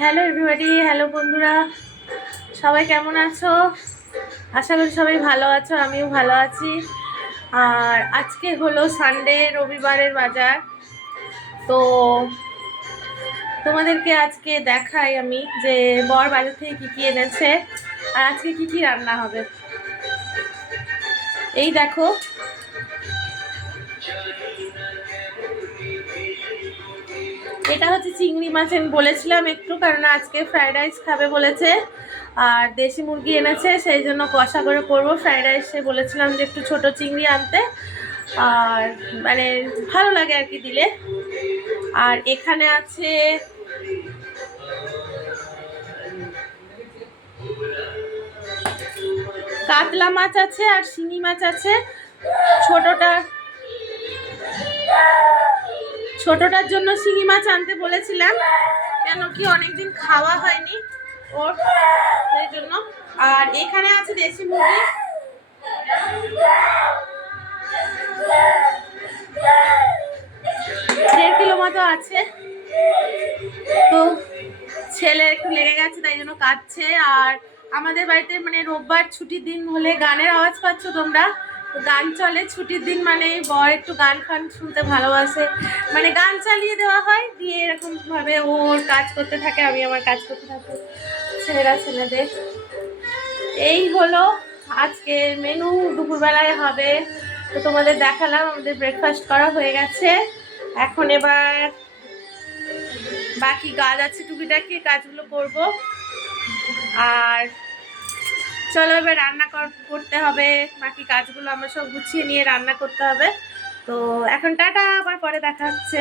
Hello everybody, hello বন্ধুরা, সবাই কেমন আছো? আশা করি সবাই ভালো আছো, আমিও ভালো আছি। আর আজকে হলো সানডে, রবিবারের বাজার। তো তোমাদেরকে আজকে দেখাই আমি যে বর বাজার থেকে কী কী এনেছে আর আজকে কী কী রান্না হবে। এই দেখো, এটা হচ্ছে চিংড়ি মাছ। আমি বলেছিলাম একটু, কারণ আজকে ফ্রাইড রাইস খাবে বলেছে আর দেশি মুরগি এনেছে, সেই জন্য কষা করে করবো ফ্রাইড রাইসে। বলেছিলাম যে একটু ছোট চিংড়ি আনতে, আর মানে ভালো লাগে আর কি দিলে। আর এখানে আছে কাতলা মাছ আছে আর শিঙি মাছ আছে। ছোটটার জন্য শিঙি মাছ আনতে বলেছিলাম, কেন কি অনেকদিন খাওয়া হয়নি ওর, সেই জন্য। আর এখানে আছে দেশি মুরগি, 1.5 কিলো মতো আছে। তো ছেলে একটু লেগে গেছে, তাই জন্য কাঁদছে। আর আমাদের বাড়িতে মানে রোববার ছুটির দিন হলে গানের আওয়াজ পাচ্ছ তোমরা, গান চলে ছুটির দিন, মানে বর একটু গান ফান শুনতে ভালোবাসে, মানে গান চালিয়ে দেওয়া হয়, দিয়ে এরকম ভাবে ওর কাজ করতে থাকে, আমি আমার কাজ করতে থাকি, ছেলেদের। এই হলো আজকের মেনু, দুপুরবেলায় হবে। তো তোমাদের দেখালাম, আমাদের ব্রেকফাস্ট করা হয়ে গেছে। এখন এবার বাকি কাজ আছে, টুকিটাকি কাজগুলো করব। আর চলো এবার রান্না করতে হবে, বাকি কাজগুলো আমরা সব গুছিয়ে নিয়ে রান্না করতে হবে। তো এখন টাটা, আবার পরে দেখা হচ্ছে।